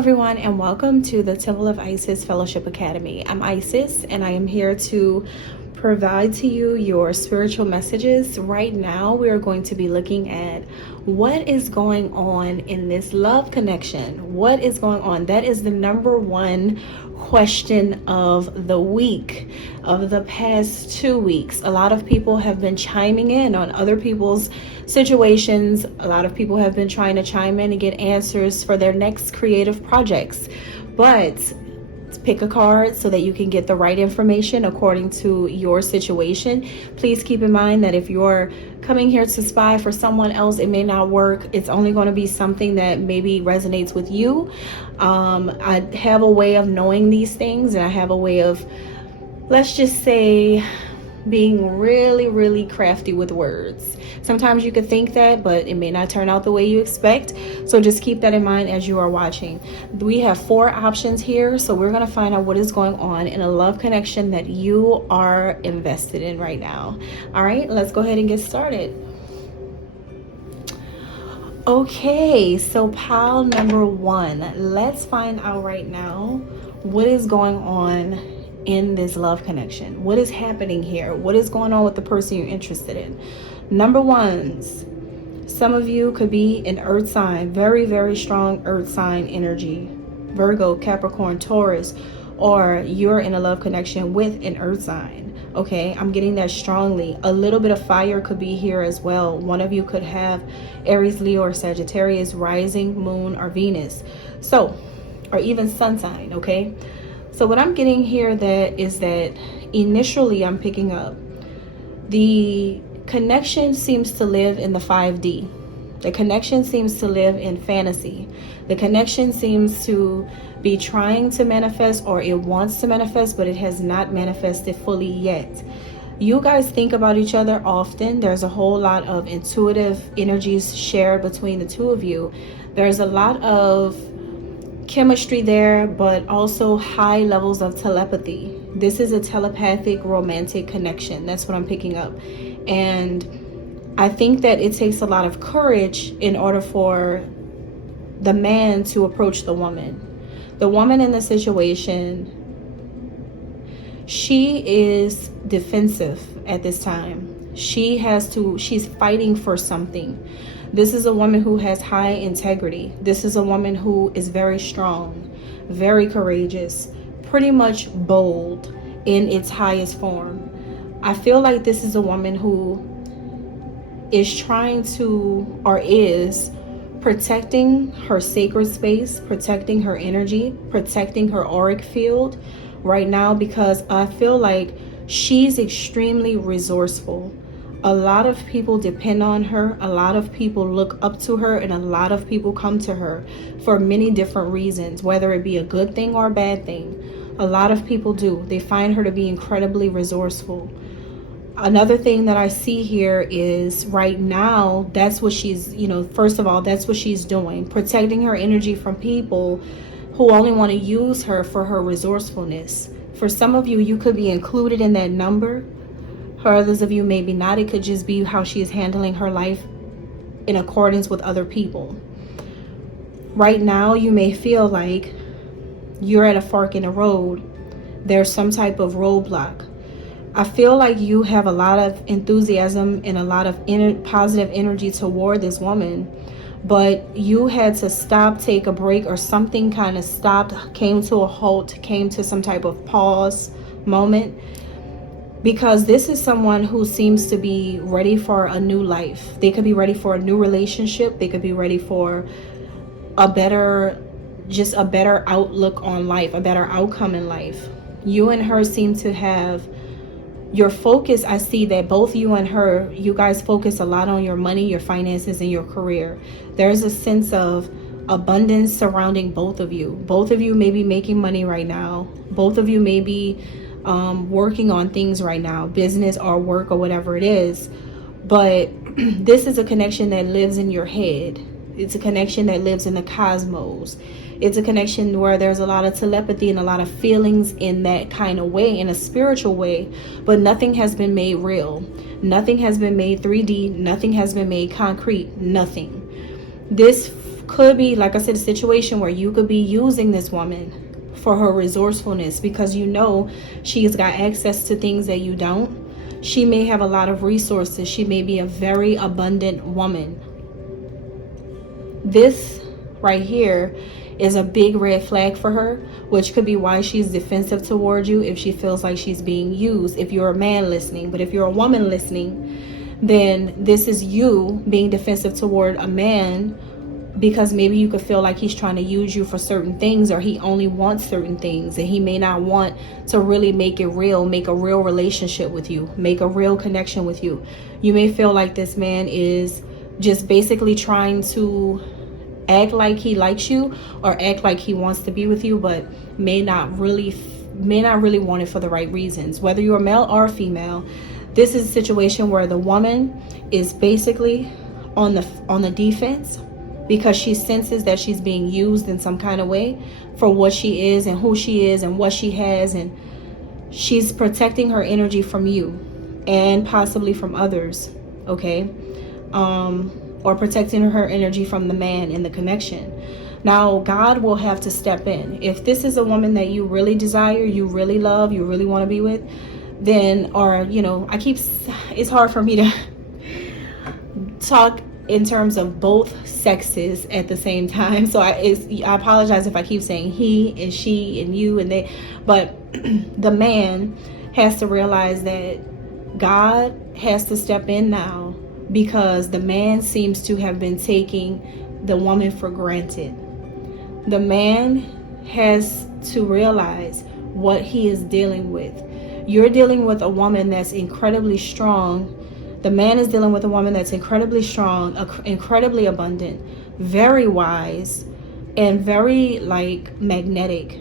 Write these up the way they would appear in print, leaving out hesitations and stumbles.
everyone, and welcome to the Temple of Isis Fellowship Academy. I'm Isis, and I am here to provide to you your spiritual messages. Right now, we are going to be looking at what is going on in this love connection. What is going on? That is the number one question of the week, of the past 2 weeks. A lot of people have been chiming in on other people's situations. A lot of people have been trying to chime in and get answers for their next creative projects. But pick a card so that you can get the right information according to your situation. Please keep in mind that if you're coming here to spy for someone else, it may not work. It's only going to be something that maybe resonates with you. I have a way of knowing these things, and I have a way of, let's just say, being really crafty with words. Sometimes you could think that, but it may not turn out the way you expect. So just keep that in mind as you are watching. We have 4 options here, so we're going to find out what is going on in a love connection that you are invested in right now. All right, let's go ahead and get started. Okay, so pile number 1. Let's find out right now what is going on in this love connection. What is happening here? What is going on with the person you're interested in? Number 1s, some of you could be an earth sign, very strong earth sign energy, Virgo, Capricorn, Taurus, or you're in a love connection with an earth sign. Okay, I'm getting that strongly. A little bit of fire could be here as well. One of you could have Aries, Leo, or Sagittarius, rising, moon, or Venus. So, or even sun sign, okay? So what I'm getting here is that initially I'm picking up the connection seems to live in the 5D. The connection seems to live in fantasy. The connection seems to be trying to manifest, or it wants to manifest, but it has not manifested fully yet. You guys think about each other often. There's a whole lot of intuitive energies shared between the two of you. There's a lot of chemistry there, but also high levels of telepathy. This is a telepathic romantic connection. That's what I'm picking up. And I think that it takes a lot of courage in order for the man to approach the woman. The woman in the situation, she is defensive at this time. She's fighting for something. This is a woman who has high integrity. This is a woman who is very strong, very courageous, pretty much bold in its highest form. I feel like this is a woman who is trying to, or is protecting her sacred space, protecting her energy, protecting her auric field right now, because I feel like she's extremely resourceful. A lot of people depend on her. A lot of people look up to her, and a lot of people come to her for many different reasons, whether it be a good thing or a bad thing. A lot of people do. They find her to be incredibly resourceful. Another thing that I see here is right now, that's what she's, first of all, that's what she's doing, protecting her energy from people who only want to use her for her resourcefulness. For some of you, you could be included in that number. For others of you, maybe not. It could just be how she is handling her life in accordance with other people. Right now, you may feel like you're at a fork in the road. There's some type of roadblock. I feel like you have a lot of enthusiasm and a lot of positive energy toward this woman, but you had to stop, take a break, or something kind of stopped, came to a halt, came to some type of pause moment. Because this is someone who seems to be ready for a new life. They could be ready for a new relationship. They could be ready for a better outlook on life, a better outcome in life. You and her seem to have your focus. I see that both you and her, you guys focus a lot on your money, your finances, and your career. There's a sense of abundance surrounding both of you. Both of you may be making money right now. Both of you may be working on things right now, business or work or whatever it is. But this is a connection that lives in your head. It's a connection that lives in the cosmos. It's a connection where there's a lot of telepathy and a lot of feelings in that kind of way, in a spiritual way, but nothing has been made real. Nothing has been made 3D. Nothing has been made concrete. Nothing. This could be, like I said, a situation where you could be using this woman for her resourcefulness, because you know she's got access to things that you don't. She may have a lot of resources. She may be a very abundant woman. This right here is a big red flag for her, which could be why she's defensive towards you, if she feels like she's being used, if you're a man listening. But if you're a woman listening, then this is you being defensive toward a man, because maybe you could feel like he's trying to use you for certain things, or he only wants certain things, and he may not want to really make it real, make a real relationship with you, make a real connection with you. You may feel like this man is just basically trying to act like he likes you or act like he wants to be with you, but may not really want it for the right reasons. Whether you're a male or a female, this is a situation where the woman is basically on the defense, because she senses that she's being used in some kind of way for what she is and who she is and what she has, and she's protecting her energy from you and possibly from others, okay? Or protecting her energy from the man in the connection. Now, God will have to step in. If this is a woman that you really desire, you really love, you really want to be with, then, or, you know, it's hard for me to talk in terms of both sexes at the same time. So I apologize if I keep saying he and she and you and they, but the man has to realize that God has to step in now, because the man seems to have been taking the woman for granted. The man has to realize what he is dealing with. You're dealing with a woman that's incredibly strong. The man is dealing with a woman that's incredibly strong, incredibly abundant, very wise, and very magnetic,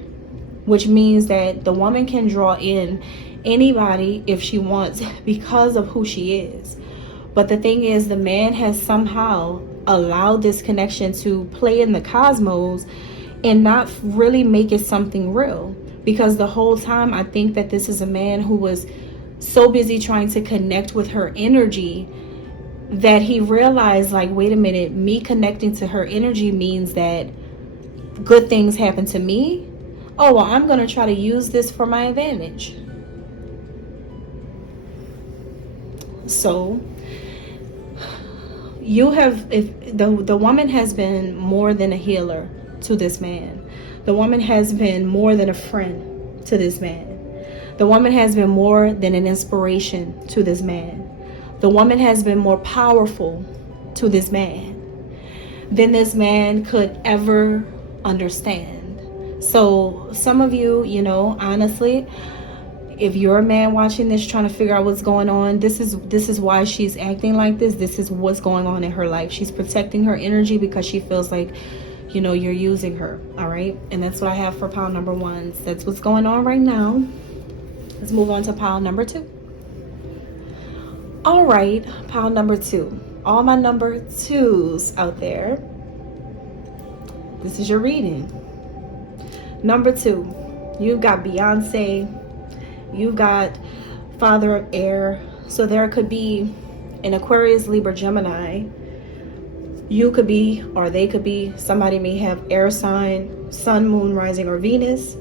which means that the woman can draw in anybody if she wants because of who she is. But the thing is, the man has somehow allowed this connection to play in the cosmos and not really make it something real. Because the whole time, I think that this is a man who was so busy trying to connect with her energy that he realized, wait a minute, me connecting to her energy means that good things happen to me. Oh, well, I'm going to try to use this for my advantage. So if the woman has been more than a healer to this man. The woman has been more than a friend to this man. The woman has been more than an inspiration to this man. The woman has been more powerful to this man than this man could ever understand. So some of you, honestly, if you're a man watching this trying to figure out what's going on, this is why she's acting like this. This is what's going on in her life. She's protecting her energy because she feels like, you're using her. All right. And that's what I have for pile number 1. That's what's going on right now. Let's move on to pile number 2. All right. Pile number 2. All my number 2s out there. This is your reading. Number 2. You've got Beyonce. You've got Father of Air. So there could be an Aquarius, Libra, Gemini. You could be, or they could be, somebody may have air sign, sun, moon, rising, or Venus.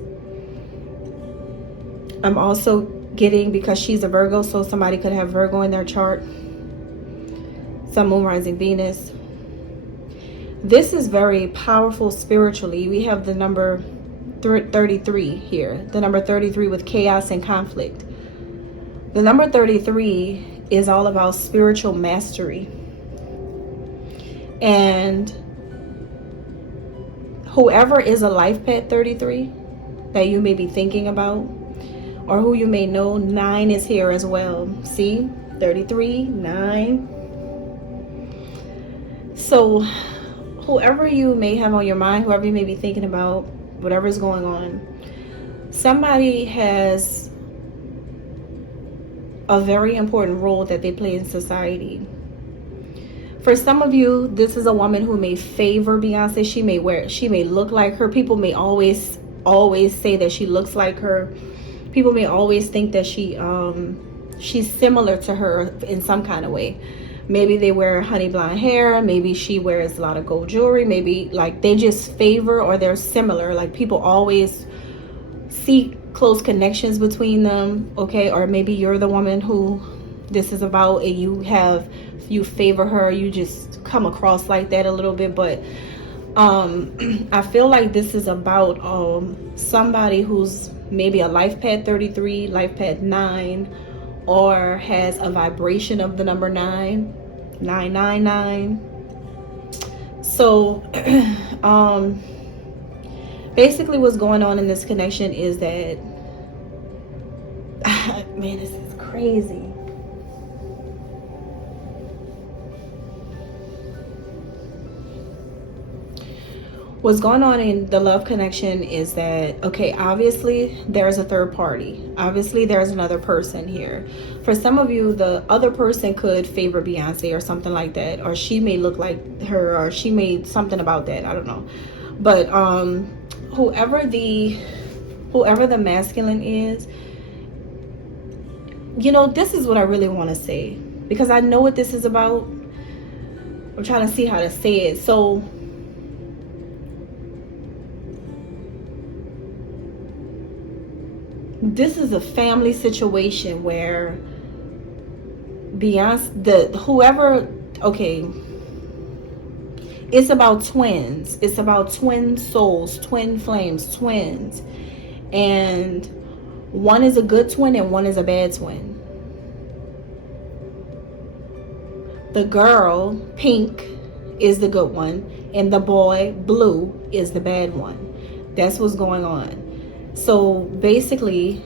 I'm also getting, because she's a Virgo, so somebody could have Virgo in their chart. Sun, moon, rising, Venus. This is very powerful spiritually. We have the number 33 here. The number 33 with chaos and conflict. The number 33 is all about spiritual mastery. And whoever is a life path 33 that you may be thinking about, or who you may know, 9 is here as well. See? 33, 9. So whoever you may have on your mind, whoever you may be thinking about, whatever's going on, somebody has a very important role that they play in society. For some of you, this is a woman who may favor Beyonce. She may look like her. People may always say that she looks like her. People may always think that she's similar to her in some kind of way. Maybe they wear honey blonde hair. Maybe she wears a lot of gold jewelry. Maybe like they just favor, or they're similar. Like people always see close connections between them. Okay. Or maybe you're the woman who this is about, and you favor her. You just come across like that a little bit. But I feel like this is about somebody who's maybe a life path 33, life path 9, or has a vibration of the number 999. So basically what's going on in this connection is that man, this is crazy. What's going on in the love connection is that, okay, obviously there's a third party. Obviously there's another person here. For some of you, the other person could favor Beyonce or something like that, or she may look like her, or she made something about that. I don't know. But whoever the masculine is, you know, this is what I really want to say, because I know what this is about. I'm trying to see how to say it. So this is a family situation where okay, it's about twins. It's about twin souls, twin flames, twins. And one is a good twin and one is a bad twin. The girl, pink, is the good one, and the boy, blue, is the bad one. That's what's going on. So basically,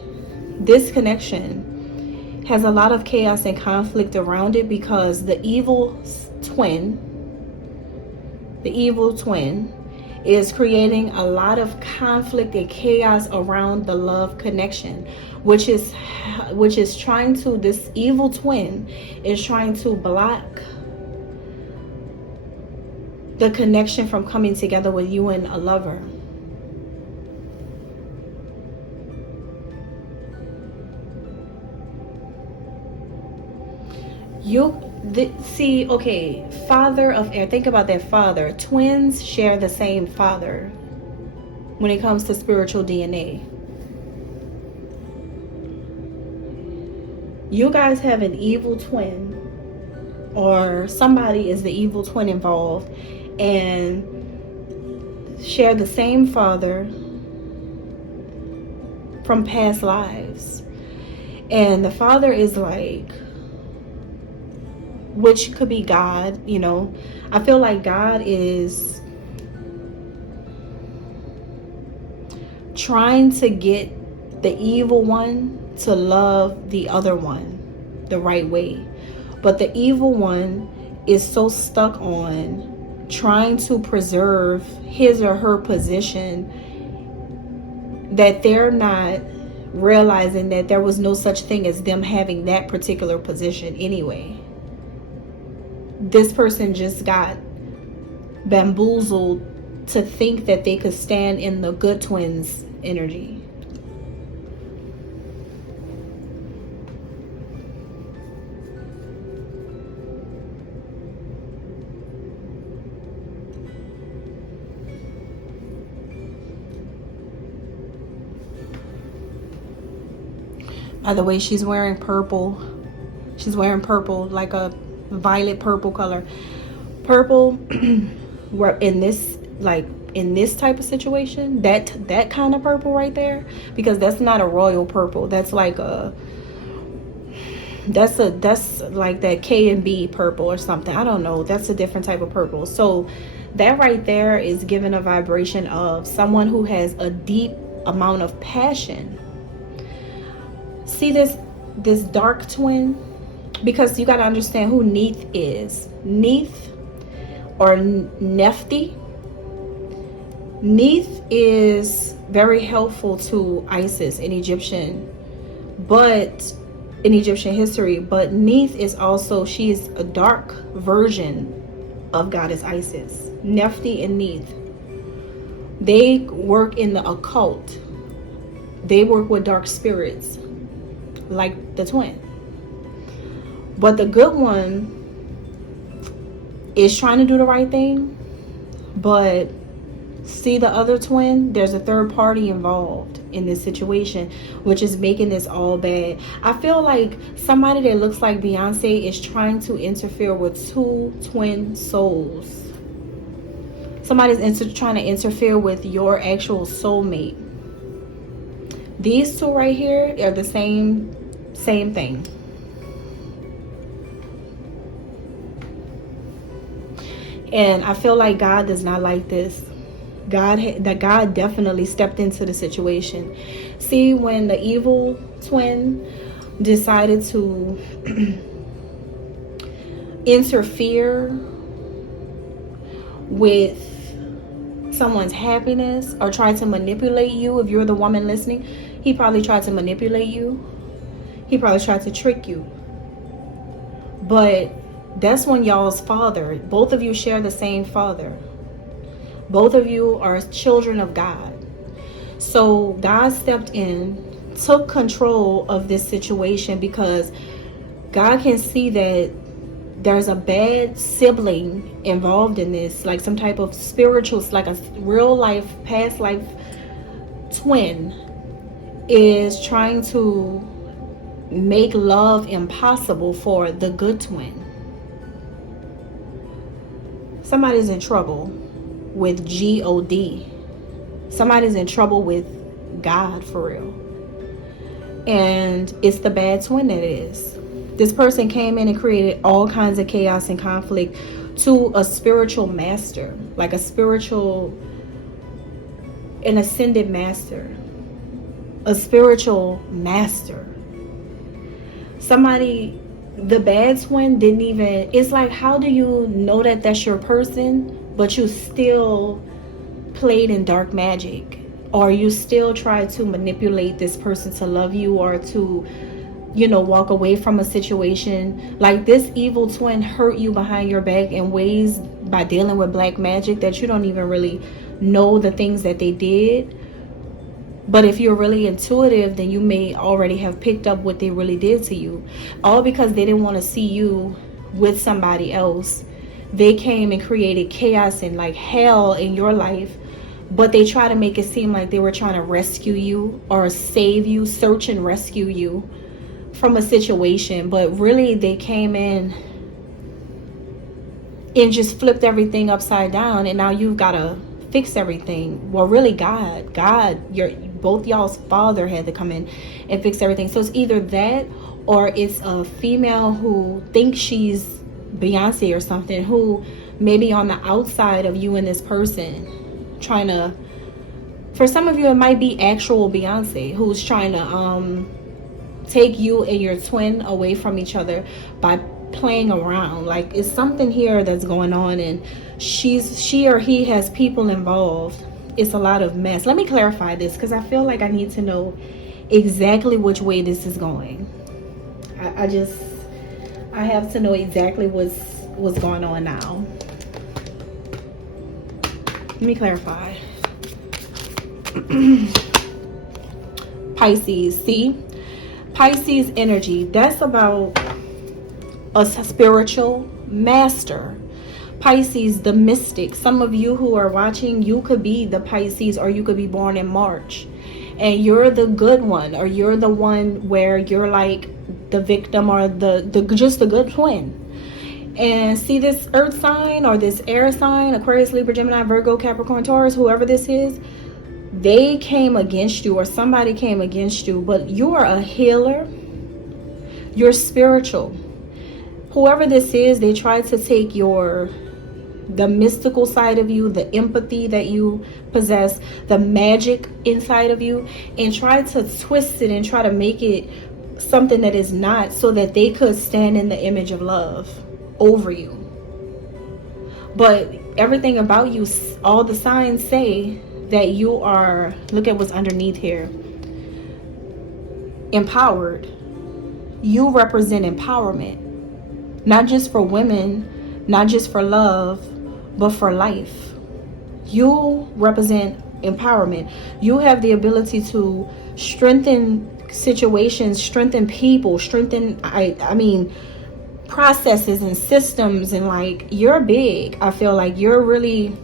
this connection has a lot of chaos and conflict around it, because the evil twin is creating a lot of conflict and chaos around the love connection, which is trying to, this evil twin is trying to block the connection from coming together with you and a lover. See, okay, father of air. Think about that father. Twins share the same father when it comes to spiritual DNA. You guys have an evil twin, or somebody is the evil twin involved, and share the same father from past lives. And the father is like, which could be God, you know. I feel like God is trying to get the evil one to love the other one the right way. But the evil one is so stuck on trying to preserve his or her position that they're not realizing that there was no such thing as them having that particular position anyway. This person just got bamboozled to think that they could stand in the good twins energy. By the way, she's wearing purple. She's wearing purple, like a violet purple color. Purple, where in this type of situation, that kind of purple right there, because that's not a royal purple. That's like that's like that K&B purple or something. I don't know. That's a different type of purple. So that right there is giving a vibration of someone who has a deep amount of passion. See this dark twin, because you got to understand who Neith is. Neith or Nephthys. Neith is very helpful to Isis in Egyptian history, but Neith is also, she's a dark version of goddess Isis. Nephthys and Neith, they work in the occult. They work with dark spirits like the twin. But the good one is trying to do the right thing, but see the other twin, there's a third party involved in this situation, which is making this all bad. I feel like somebody that looks like Beyonce is trying to interfere with two twin souls. Somebody's trying to interfere with your actual soulmate. These two right here are the same thing. And I feel like God does not like this. God definitely stepped into the situation. See, when the evil twin decided to interfere with someone's happiness or try to manipulate you, if you're the woman listening, he probably tried to manipulate you. He probably tried to trick you. But that's when y'all's father, both of you share the same father. Both of you are children of God. So God stepped in, took control of this situation, because God can see that there's a bad sibling involved in this, like some type of spiritual, like a real life, past life twin is trying to make love impossible for the good twin. Somebody's in trouble with God. Somebody's in trouble with God for real. And it's the bad twin that it is. This person came in and created all kinds of chaos and conflict to a spiritual master, like an ascended master, a spiritual master. Somebody, the bad twin didn't even, it's like, how do you know that that's your person, but you still played in dark magic, or you still try to manipulate this person to love you, or to, walk away from a situation? Like, this evil twin hurt you behind your back in ways by dealing with black magic that you don't even really know the things that they did. But if you're really intuitive, then you may already have picked up what they really did to you, all because they didn't want to see you with somebody else. They came and created chaos and like hell in your life, but they try to make it seem like they were trying to rescue you or save you, search and rescue you from a situation. But really, they came in and just flipped everything upside down, and now you've got to fix everything. Well, really, God, both y'all's father had to come in and fix everything. So it's either that, or it's a female who thinks she's Beyonce or something, who maybe on the outside of you and this person trying to, for some of you it might be actual Beyonce, who's trying to take you and your twin away from each other by playing around. Like, it's something here that's going on, and she or he has people involved. It's a lot of mess. Let me clarify this, because I feel like I need to know exactly which way this is going. I have to know exactly what's going on now. Let me clarify. Pisces, see? Pisces energy, that's about a spiritual master. Pisces, the mystic. Some of you who are watching, you could be the Pisces, or you could be born in March, and you're the good one, or you're the one where you're like the victim, or just the good twin. And see, this earth sign or this air sign, Aquarius, Libra, Gemini, Virgo, Capricorn, Taurus, whoever this is, they came against you, or somebody came against you, but you are a healer. You're spiritual. Whoever this is, they tried to take the mystical side of you, the empathy that you possess, the magic inside of you, and try to twist it and try to make it something that is not, so that they could stand in the image of love over you. But everything about you, all the signs say that you are, look at what's underneath here, empowered. You represent empowerment, not just for women, not just for love, but for life. You represent empowerment. You have the ability to strengthen situations, strengthen people, processes and systems, and like you're big. I feel like you're really,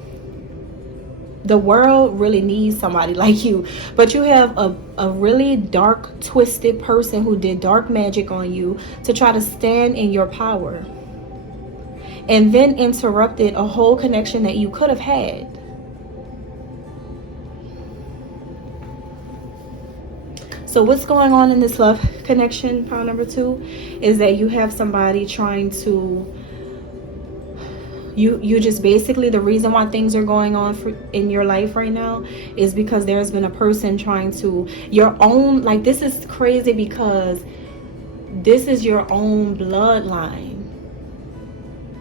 the world really needs somebody like you, but you have a really dark, twisted person who did dark magic on you to try to stand in your power, and then interrupted a whole connection that you could have had. So what's going on in this love connection, pile number 2, is that you have somebody trying to, you just basically, the reason why things are going on in your life right now is because there's been a person trying to, your own, like, this is crazy because this is your own bloodline.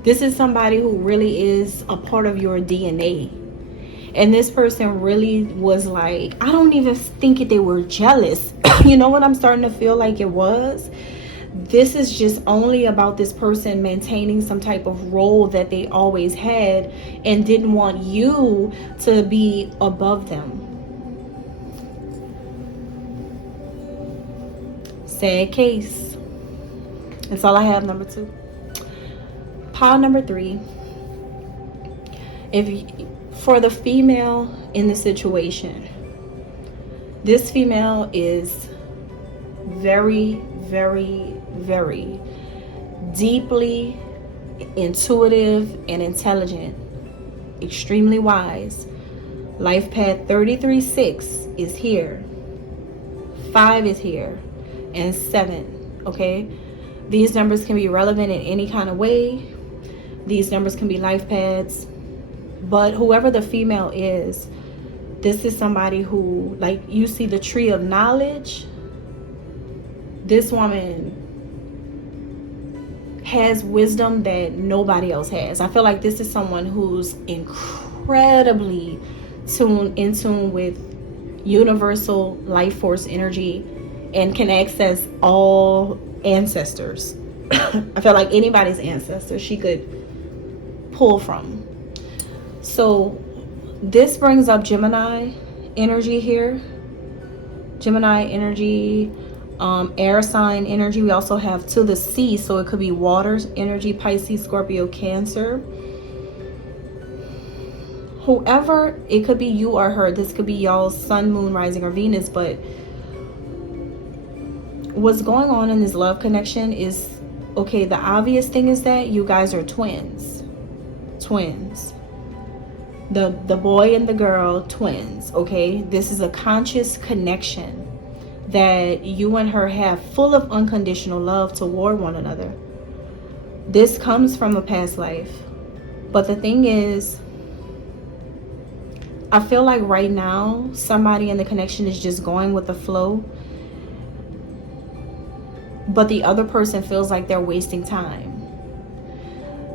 This is somebody who really is a part of your DNA. And this person really was like, I don't even think they were jealous. You know what I'm starting to feel like it was? This is just only about this person maintaining some type of role that they always had and didn't want you to be above them. Sad case. That's all I have, number 2. Pile number 3. For the female in the situation, this female is very, very, very deeply intuitive and intelligent, extremely wise. Life path 33-6 is here, 5 is here, and 7. Okay, these numbers can be relevant in any kind of way. These numbers can be life paths. But whoever the female is, this is somebody who, like, you see the tree of knowledge. This woman has wisdom that nobody else has. I feel like this is someone who's incredibly in tune with universal life force energy and can access all ancestors. I feel like anybody's ancestor she could pull from. So this brings up Gemini energy here. Gemini energy, air sign energy. We also have to the sea, so it could be water energy, Pisces, Scorpio, Cancer. Whoever, it could be you or her. This could be y'all's sun, moon, rising, or Venus. But what's going on in this love connection is, okay, the obvious thing is that you guys are twins. The boy and the girl, twins. Okay, this is a conscious connection that you and her have, full of unconditional love toward one another. This comes from a past life. But the thing is, I feel like right now somebody in the connection is just going with the flow, but the other person feels like they're wasting time.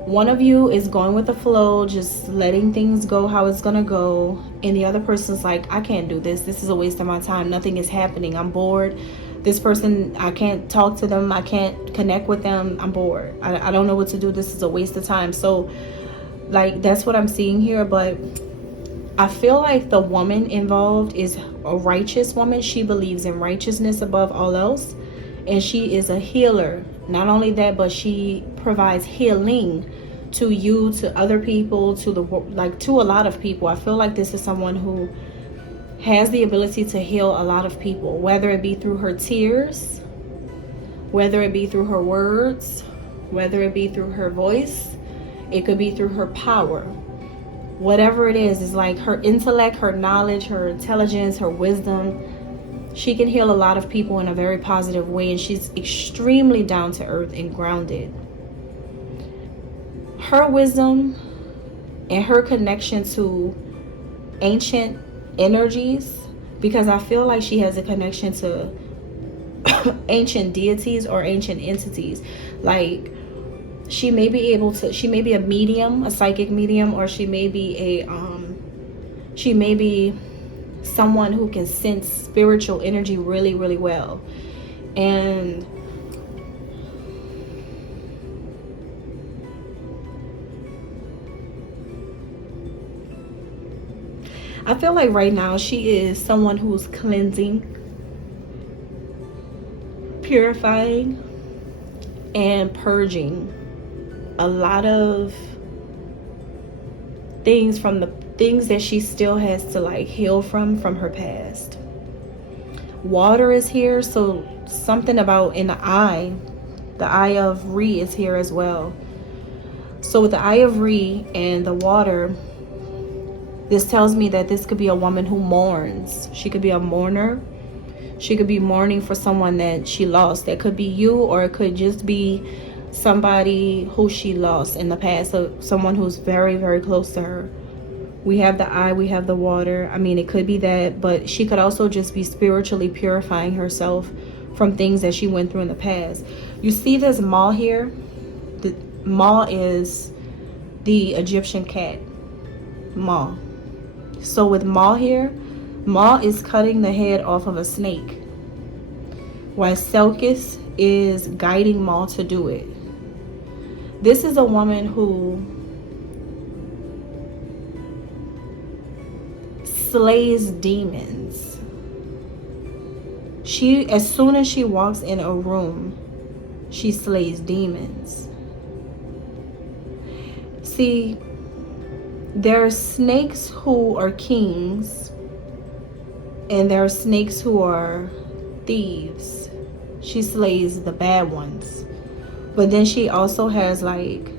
One of you is going with the flow, just letting things go how it's gonna go, and the other person's like, I can't do this. This is a waste of my time. Nothing is happening. I'm bored. This person, I can't talk to them. I can't connect with them. I'm bored. I don't know what to do. This is a waste of time. So, like, that's what I'm seeing here. But I feel like the woman involved is a righteous woman. She believes in righteousness above all else, and she is a healer. Not only that, but she provides healing to you, to other people, to a lot of people. I feel like this is someone who has the ability to heal a lot of people, whether it be through her tears, whether it be through her words, whether it be through her voice. It could be through her power. Whatever it is like her intellect, her knowledge, her intelligence, her wisdom. She can heal a lot of people in a very positive way, and she's extremely down to earth and grounded. Her wisdom and her connection to ancient energies, because I feel like she has a connection to ancient deities or ancient entities. Like, she may be a medium, a psychic medium, or she may be someone who can sense spiritual energy really, really well. And I feel like right now she is someone who's cleansing, purifying, and purging a lot of things from the things that she still has to like heal from her past. Water is here, so something about in the eye of Re is here as well. So with the eye of Re and the water, this tells me that this could be a woman who mourns. She could be a mourner. She could be mourning for someone that she lost. That could be you, or it could just be somebody who she lost in the past. So someone who's very, very close to her. We have the eye, we have the water. I mean, it could be that, but she could also just be spiritually purifying herself from things that she went through in the past. You see this Ma here? The Ma is the Egyptian cat. Ma. So with Ma here, Ma is cutting the head off of a snake, while Selkis is guiding Ma to do it. This is a woman who slays demons. She, as soon as she walks in a room, she slays demons. See, there are snakes who are kings, and there are snakes who are thieves. She slays the bad ones. But then she also has like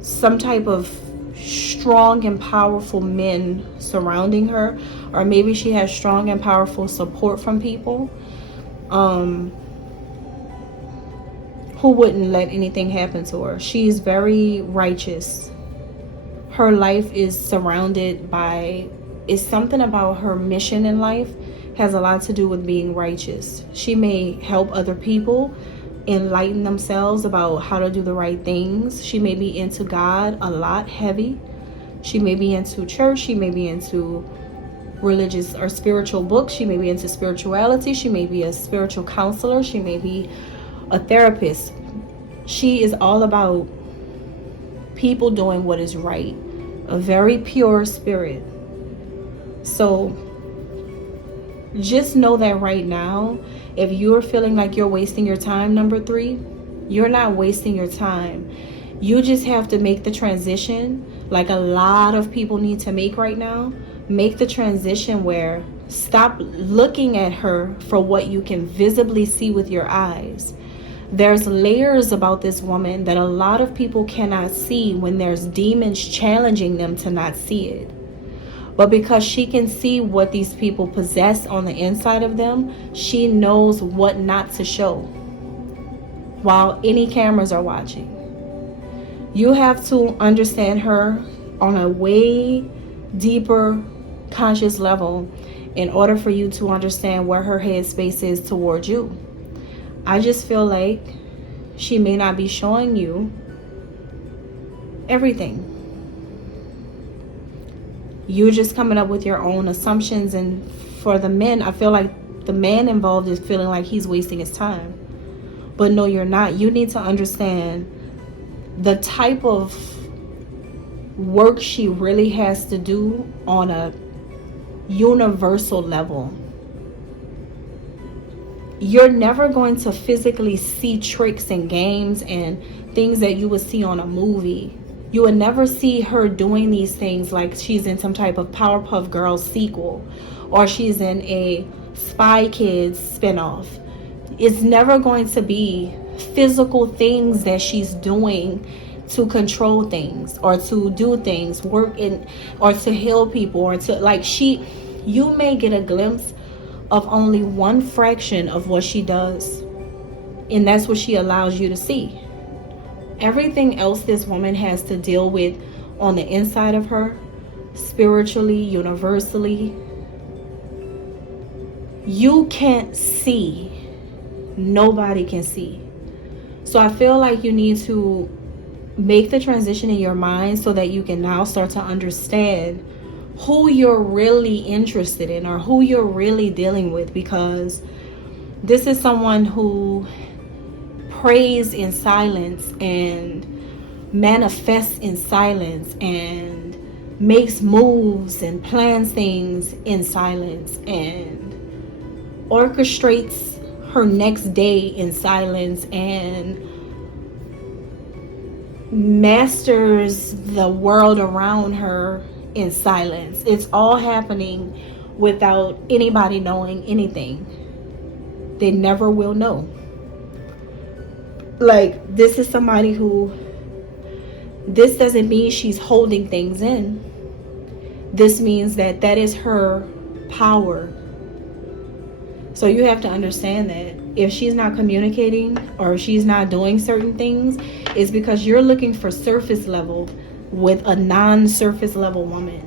some type of strong and powerful men surrounding her, or maybe she has strong and powerful support from people who wouldn't let anything happen to her. She is very righteous. Her life is surrounded by, it's something about her mission in life has a lot to do with being righteous. She may help other people enlighten themselves about how to do the right things. She may be into God a lot, heavy. She may be into church. She may be into religious or spiritual books. She may be into spirituality. She may be a spiritual counselor. She may be a therapist. She is all about people doing what is right. A very pure spirit. So just know that right now, if you're feeling like you're wasting your time, number 3, you're not wasting your time. You just have to make the transition, like a lot of people need to make right now. Make the transition where stop looking at her for what you can visibly see with your eyes. There's layers about this woman that a lot of people cannot see when there's demons challenging them to not see it. But because she can see what these people possess on the inside of them, she knows what not to show while any cameras are watching. You have to understand her on a way deeper conscious level in order for you to understand where her headspace is towards you. I just feel like she may not be showing you everything. You're just coming up with your own assumptions, and for the men, I feel like the man involved is feeling like he's wasting his time. But no, you're not. You need to understand the type of work she really has to do on a universal level. You're never going to physically see tricks and games and things that you would see on a movie. You would never see her doing these things like she's in some type of Powerpuff Girls sequel, or she's in a Spy Kids spinoff. It's never going to be physical things that she's doing to control things or to do things, work in, or to heal people, or to like you may get a glimpse of only one fraction of what she does, and that's what she allows you to see. Everything else this woman has to deal with on the inside of her, spiritually, universally, you can't see. Nobody can see. So I feel like you need to make the transition in your mind so that you can now start to understand who you're really interested in or who you're really dealing with, because this is someone who prays in silence and manifests in silence and makes moves and plans things in silence and orchestrates her next day in silence and masters the world around her in silence. It's all happening without anybody knowing anything. They never will know. Like, this is somebody who, this doesn't mean she's holding things in. This means that that is her power. So you have to understand that if she's not communicating or she's not doing certain things, it's because you're looking for surface level with a non-surface level woman.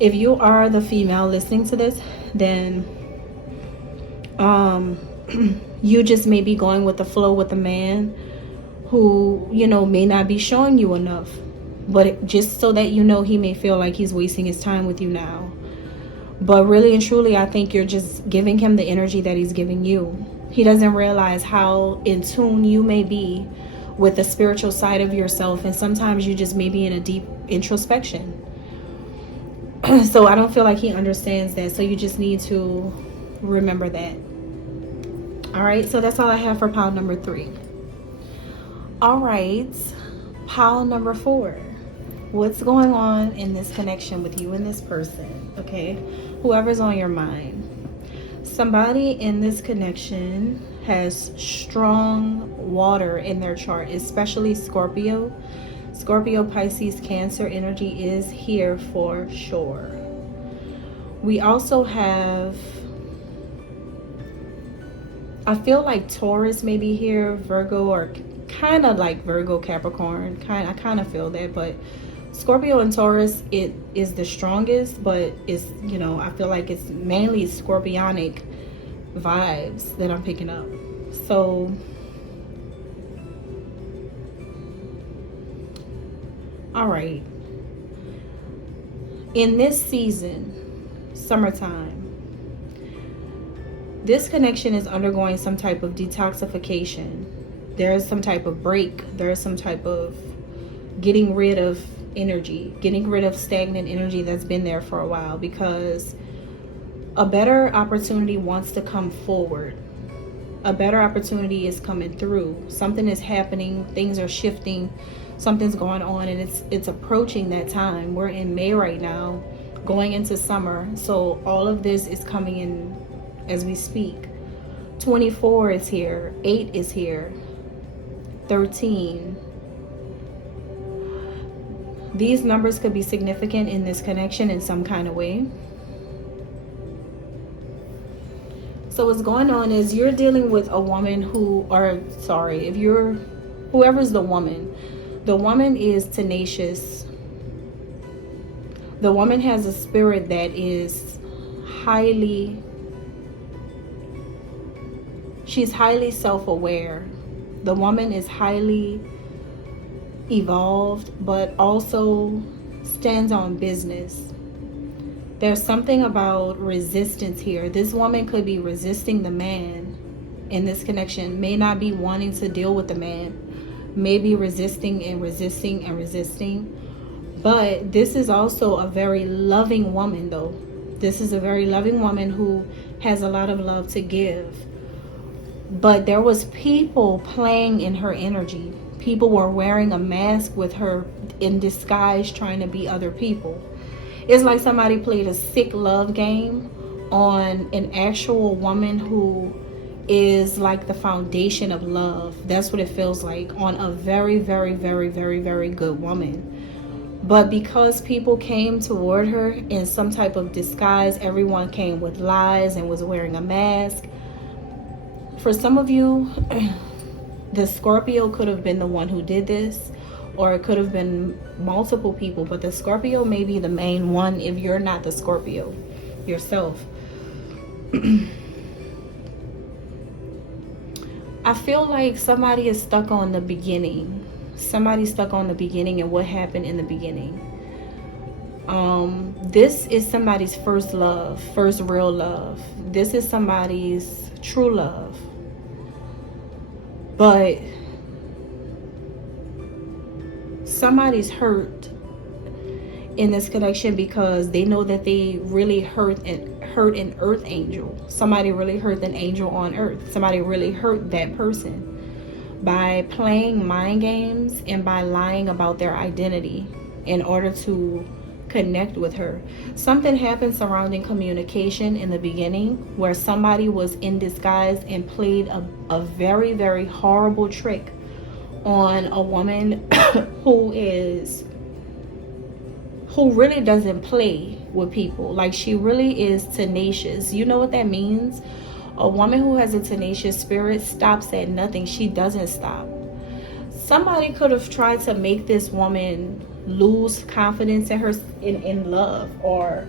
If you are the female listening to this, then you just may be going with the flow with a man who, you know, may not be showing you enough, but just so that you know, he may feel like he's wasting his time with you now. But really and truly, I think you're just giving him the energy that he's giving you. He doesn't realize how in tune you may be with the spiritual side of yourself, and sometimes you just may be in a deep introspection. So I don't feel like he understands that. So you just need to remember that. All right, so that's all I have for pile number 3. All right, pile number 4. What's going on in this connection with you and this person? Okay, whoever's on your mind. Somebody in this connection has strong water in their chart, especially Scorpio. Scorpio, Pisces, Cancer energy is here for sure. We also have, I feel like Taurus may be here, Virgo, or kind of like Virgo, Capricorn. I kind of feel that, but Scorpio and Taurus, it is the strongest, but it's, you know, I feel like it's mainly scorpionic vibes that I'm picking up. So all right, in this season, summertime, this connection is undergoing some type of detoxification. There's some type of break. There's some type of getting rid of energy, getting rid of stagnant energy that's been there for a while, because a better opportunity wants to come forward. A better opportunity is coming through. Something is happening. Things are shifting. Something's going on, and it's approaching that time. We're in May right now, going into summer. So all of this is coming in as we speak. 24 is here. 8 is here. 13. These numbers could be significant in this connection in some kind of way. So what's going on is you're dealing with a woman who, or sorry, if you're, whoever's the woman is tenacious. The woman has a spirit that is she's highly self-aware. The woman is highly evolved, but also stands on business. There's something about resistance here. This woman could be resisting the man in this connection, may not be wanting to deal with the man, may be resisting and resisting and resisting. But this is also a very loving woman, though. This is a very loving woman who has a lot of love to give. But there was people playing in her energy. People were wearing a mask with her in disguise, trying to be other people. It's like somebody played a sick love game on an actual woman who is like the foundation of love. That's what it feels like on a very, very, very, very, very good woman. But because people came toward her in some type of disguise, everyone came with lies and was wearing a mask. For some of you, the Scorpio could have been the one who did this, or it could have been multiple people, but the Scorpio may be the main one if you're not the Scorpio yourself. I feel like somebody is stuck on the beginning. Somebody's stuck on the beginning and what happened in the beginning. This is somebody's first love, first real love. This is somebody's true love. But somebody's hurt in this connection because they know that they really hurt an earth angel. Somebody really hurt an angel on earth. Somebody really hurt that person. by playing mind games and by lying about their identity in order to connect with her. Something happened surrounding communication in the beginning where somebody was in disguise and played a very, very horrible trick on a woman who really doesn't play with people. Like, she really is tenacious. You know what that means? A woman who has a tenacious spirit stops at nothing. She doesn't stop. Somebody could have tried to make this woman lose confidence in her in love, or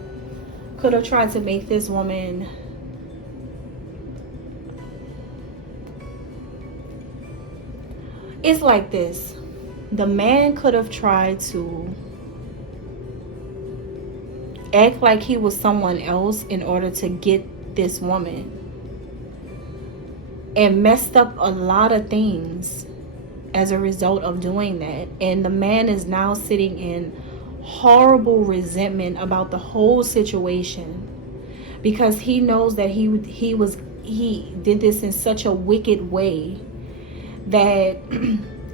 could have tried to make this woman it's like this. The man could have tried to act like he was someone else in order to get this woman, and messed up a lot of things as a result of doing that. And the man is now sitting in horrible resentment about the whole situation, because he knows that he did this in such a wicked way that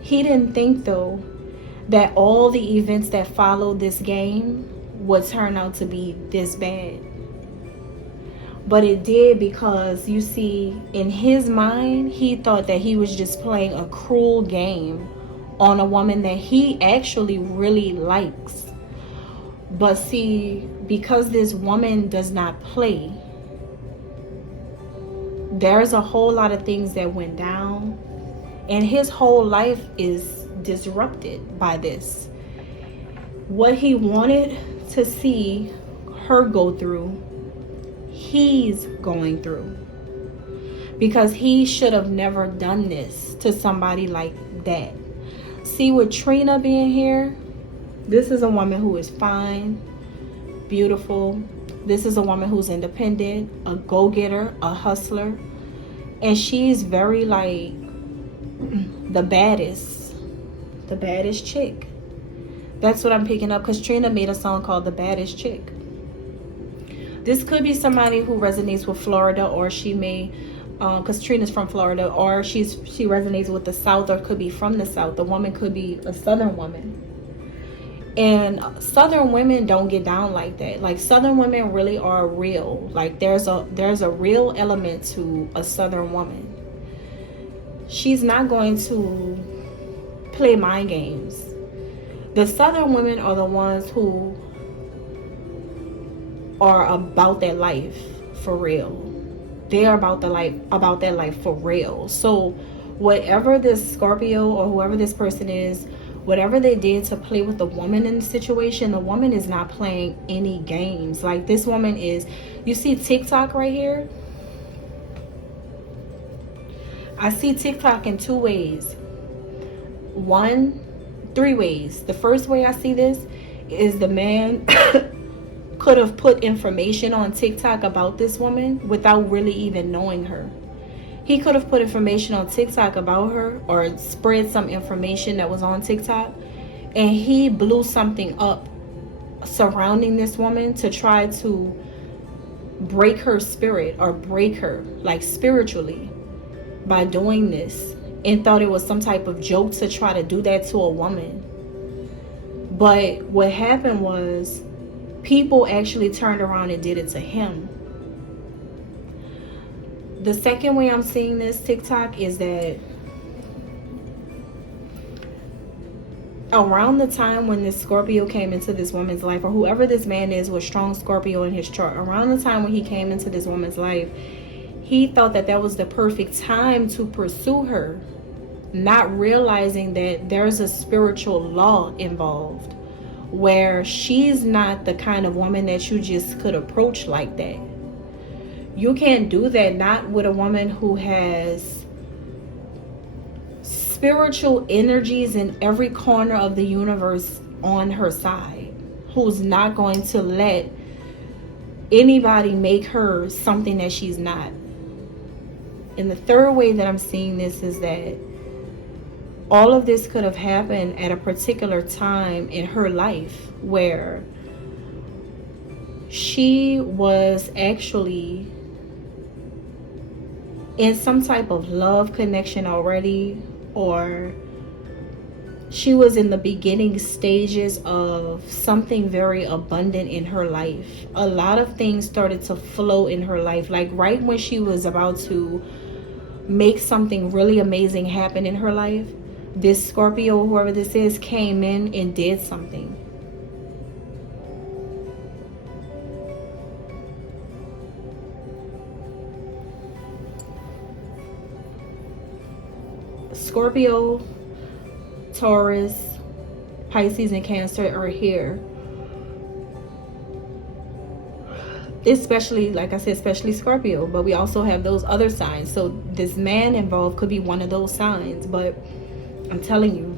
he didn't think, though, that all the events that followed this game would turn out to be this bad. But it did, because you see, in his mind, he thought that he was just playing a cruel game on a woman that he actually really likes. But see, because this woman does not play, there's a whole lot of things that went down, and his whole life is disrupted by this. What he wanted to see her go through, he's going through, because he should have never done this to somebody like that. See, with Trina being here, this is a woman who is fine, beautiful. This is a woman who's independent, a go-getter, a hustler, and she's very like the baddest chick. That's what I'm picking up, because Trina made a song called The Baddest Chick. This could be somebody who resonates with Florida, or she may, because Trina's from Florida, or she resonates with the South, or could be from the South. The woman could be a Southern woman. And Southern women don't get down like that. Like, Southern women really are real. Like, there's a real element to a Southern woman. She's not going to play mind games. The Southern women are the ones who are about that life for real. They are about that life for real. So whatever this Scorpio or whoever this person is, whatever they did to play with the woman in the situation, the woman is not playing any games. Like, this woman is, you see TikTok right here? I see TikTok in two ways. Three ways. The first way I see this is the man could have put information on TikTok about this woman without really even knowing her. He could have put information on TikTok about her, or spread some information that was on TikTok, and he blew something up surrounding this woman to try to break her spirit, or break her like spiritually by doing this, and thought it was some type of joke to try to do that to a woman. But what happened was, people actually turned around and did it to him. The second way I'm seeing this TikTok is that around the time when this Scorpio came into this woman's life, or whoever this man is with strong Scorpio in his chart, around the time when he came into this woman's life, he thought that that was the perfect time to pursue her, not realizing that there's a spiritual law involved, where she's not the kind of woman that you just could approach like that. You can't do that, not with a woman who has spiritual energies in every corner of the universe on her side, who's not going to let anybody make her something that she's not. And the third way that I'm seeing this is that all of this could have happened at a particular time in her life where she was actually in some type of love connection already, or she was in the beginning stages of something very abundant in her life. A lot of things started to flow in her life. Like right when she was about to make something really amazing happen in her life, this Scorpio, whoever this is, came in and did something. Scorpio, Taurus, Pisces, and Cancer are here. Especially, like I said, especially Scorpio, but we also have those other signs. So this man involved could be one of those signs, but I'm telling you,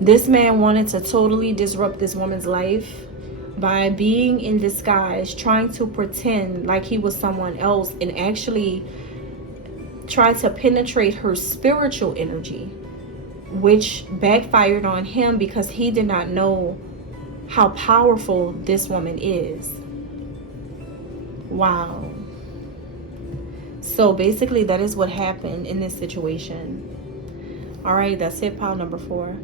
this man wanted to totally disrupt this woman's life by being in disguise, trying to pretend like he was someone else, and actually try to penetrate her spiritual energy, which backfired on him because he did not know how powerful this woman is. Wow. So basically that is what happened in this situation. All right, that's it, pile number 4.